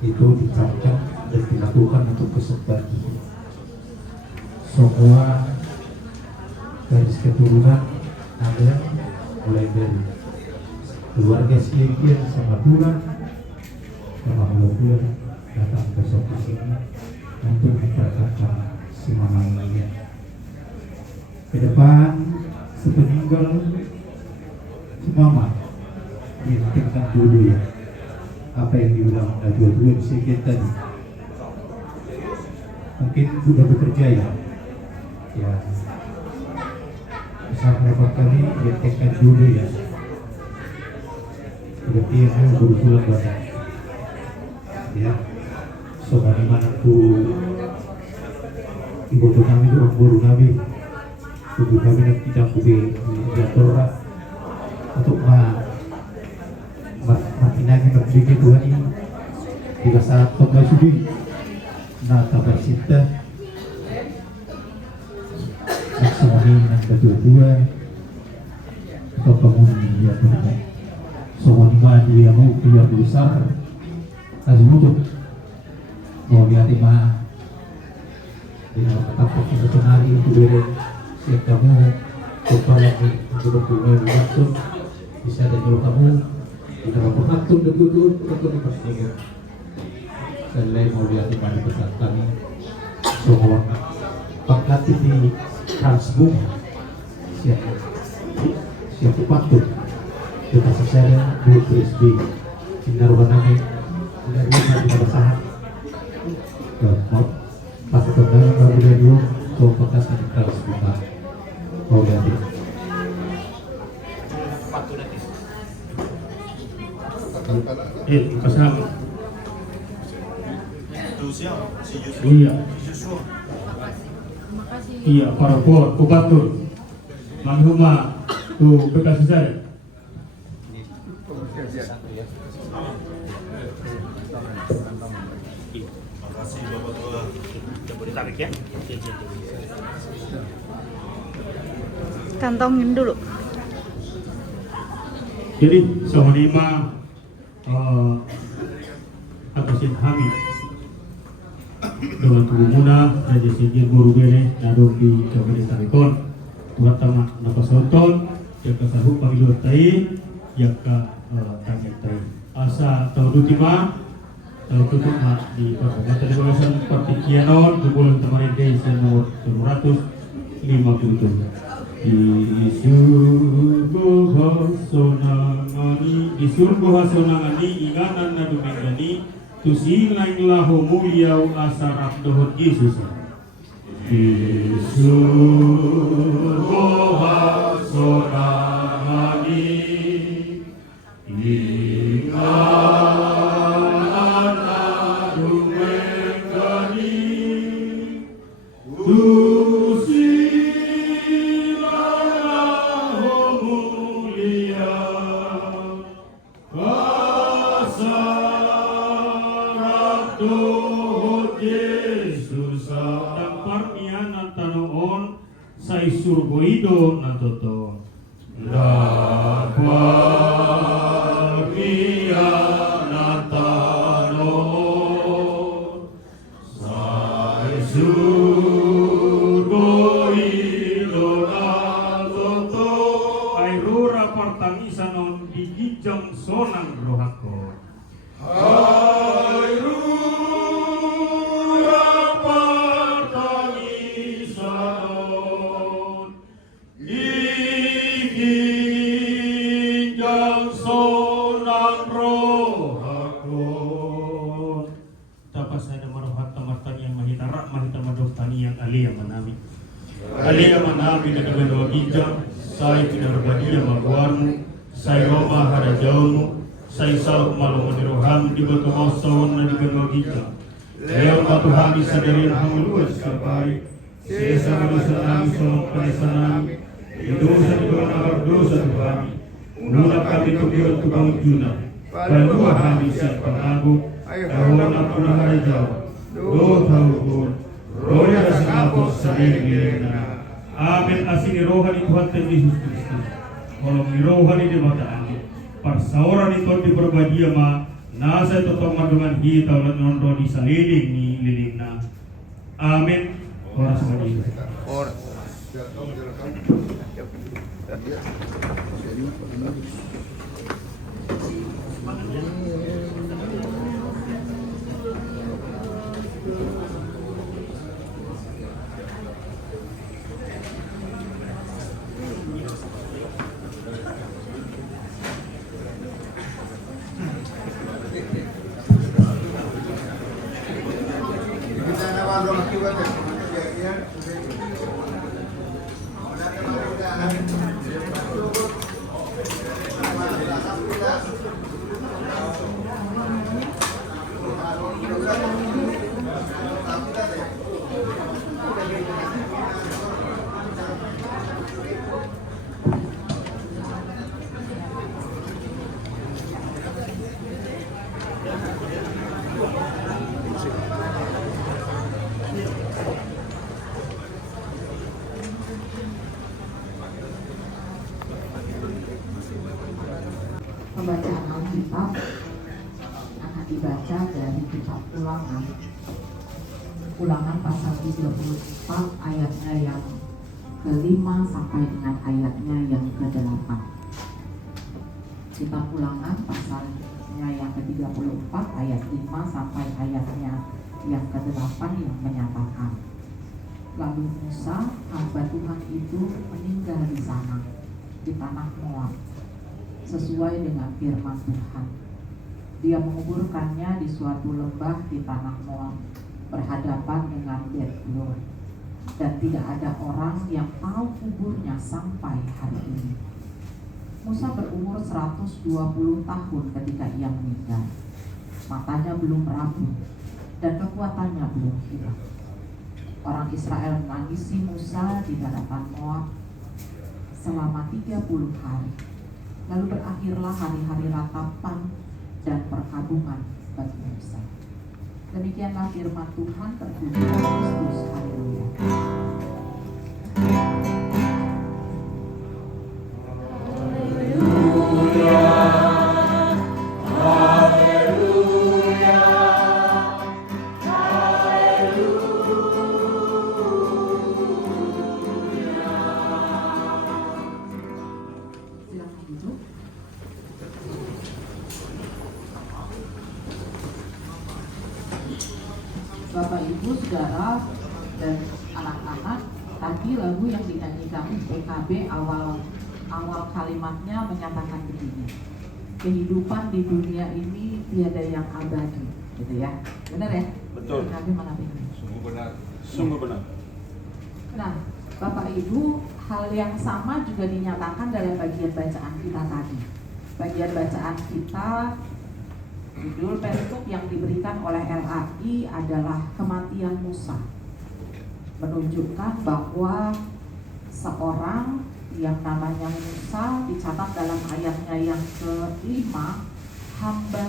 itu dicacah dan dilakukan untuk kesetar semua garis keturunan ada mulai dari keluarga Siegian sama Turan sama Turan datang besok ke sini untuk memperkatakan si mama ini ke depan sepeninggal si mama dihentikan dulu ya apa yang dibilang dua-dua di Siegian tadi mungkin sudah bekerja ya bisa berapa kali dihentikan dulu ya berarti yang berusulan banyak ya sobat dimanapun ibu kami itu guru kami tubuh kami nanti campur diatur untuk makin lagi berdiri Tuhan ini di masa Toba Sudi nah kabar cinta semuanya yang kedua atau bangun dia berada semua dia mau keluar besar kasih muncul mau lihat ima dengan kata profesional itu beri siap kamu kepala ini untuk keluar waktu bisa ada jual kamu kita mau waktu betul dipastikan selain mau lihat ima di pesat kami semua pangkat di transbum siap patut kita secara buat PSBinaruhan kami dari mana kita bersama mau pasal tentang baru dari so bekas di transbum mau lihat pasal iya para por kubatur manghuma tu bekas saya Makasih Bapak Tua. Kita boleh tarik ya. Kantongin dulu. Jadi sama lima atasin Hamid dengan tubuh muda dan jadi guru bene nadong di Kabupaten Tarikon Tuhan tamat napasonton jaka sahuk pamilu tai jaka tangit tai asa tahun 5 Tahu tutup mak di Kabupaten Kawasan Partikianon Kubulan Tamarindai nomor 757. Di surga sonangani inganan na dumengani tusilang lahu muliau asarap dohot Yesus. Di surga sonangani inganan na dumengani surgoido na toto lakwakia na tano sai surgoido na toto ay rura partangisan on digijang sonang rohako ay rura partangisan Alia manami na kagalawagidya say pinarbadiya magwarmo say Roma harajawmo say salok malumadiroham di batumasawan na kagalawagidya leon matuhami sa darin hanguluas kapay sesa malusan namin sa mga panisanami idosa di doon ang ardosa tuhami ununa kami tukiyon tukang juna palua kami siya pangago kahuan ang punaharajaw do tawukon Roya kasangapos sa diri na amin asing irohan ni Tuhan Yesus Kristus. Kalau irohan ni Bataan parsaoran ito di berbadia ma nasa ito tong madungan kita ulat nondo di saliling ni liling na. Amin. Oras madi. Oras. Pembacaan Alkitab akan dibaca dari kitab Ulangan pasal 34 ayatnya yang ke-5 sampai dengan ayatnya yang ke-8. Kitab Ulangan pasalnya yang ke-34 ayat 5 sampai ayatnya yang ke-8 yang menyatakan, lalu Musa hamba Tuhan itu meninggal di sana di tanah Moab sesuai dengan firman Tuhan. Dia menguburkannya di suatu lembah di tanah Moab berhadapan dengan Bet-Peor, dan tidak ada orang yang tahu kuburnya sampai hari ini. Musa berumur 120 tahun ketika ia meninggal. Matanya belum rapuh dan kekuatannya belum hilang. Orang Israel menangisi Musa di hadapan Moab selama 30 hari. Lalu berakhirlah hari-hari ratapan dan perkabungan bagi Musa. Demikianlah firman Tuhan terpuji Kristus. Haleluya. lagi lagu yang dinyanyikan PKB awal kalimatnya menyatakan begini, kehidupan di dunia ini tiada yang abadi, gitu ya, benar ya? Betul. PKB mana ini? Sungguh benar. Sungguh benar. Nah, Bapak Ibu, hal yang sama juga dinyatakan dalam bagian bacaan kita tadi. Bagian bacaan kita, judul perikop yang diberikan oleh LAI adalah kematian Musa, menunjukkan bahwa seorang yang namanya Musa dicatat dalam ayatnya yang ke-5, hamba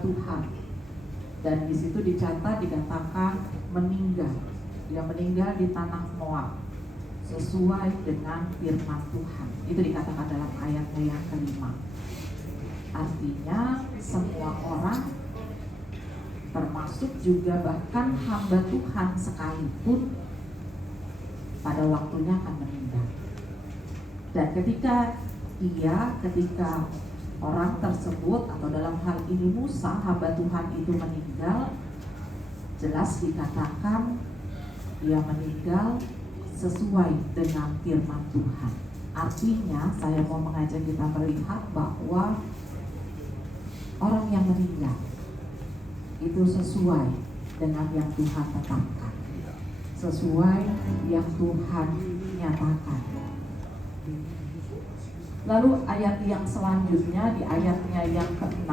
Tuhan, dan di situ dicatat dikatakan meninggal, dia meninggal di tanah Moab sesuai dengan firman Tuhan. Itu dikatakan dalam ayatnya yang ke-5. Artinya semua orang, termasuk juga bahkan hamba Tuhan sekalipun, pada waktunya akan meninggal. Dan ketika orang tersebut, atau dalam hal ini Musa, hamba Tuhan itu meninggal, jelas dikatakan dia meninggal sesuai dengan firman Tuhan. Artinya saya mau mengajak kita melihat bahwa orang yang meninggal itu sesuai dengan yang Tuhan tetapkan, sesuai yang Tuhan nyatakan. Lalu ayat yang selanjutnya, di ayatnya yang ke-6,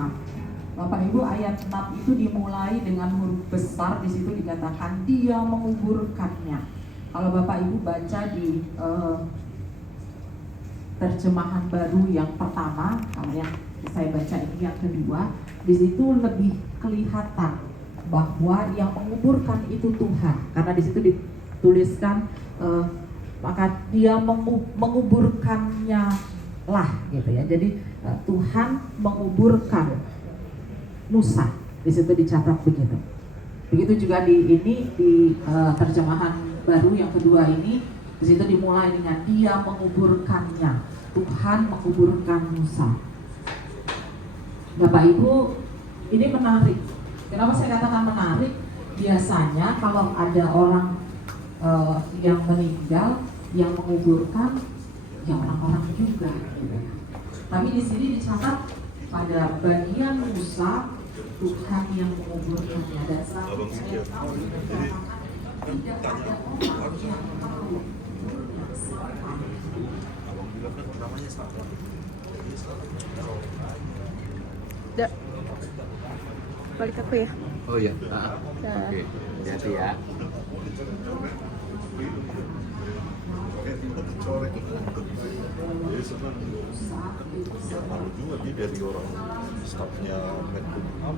Bapak Ibu, ayat 6 itu dimulai dengan huruf besar. Di situ dikatakan dia menguburkannya. Kalau Bapak Ibu baca di terjemahan baru yang pertama, kalau yang saya baca ini yang kedua, di situ lebih kelihatan bahwa yang menguburkan itu Tuhan, karena di situ dituliskan maka dia menguburkannya lah, gitu ya. Jadi Tuhan menguburkan Musa, di situ dicatat begitu. Begitu juga di terjemahan baru yang kedua ini, di situ dimulai dengan dia menguburkannya, Tuhan menguburkan Musa. Bapak Ibu, ini menarik. Kenapa saya katakan menarik? Biasanya kalau ada orang yang meninggal, yang menguburkan, ya orang-orang juga. Tapi di sini dicatat pada bagian Musa, Tuhan yang menguburkannya. Dan selanjutnya saya tahu dikatakan tidak ada orang yang tahu siapa. Balik aku ya. Oh iya. Oke. Hati-hati ya. Malu juga dia dari orang stafnya Menkumham.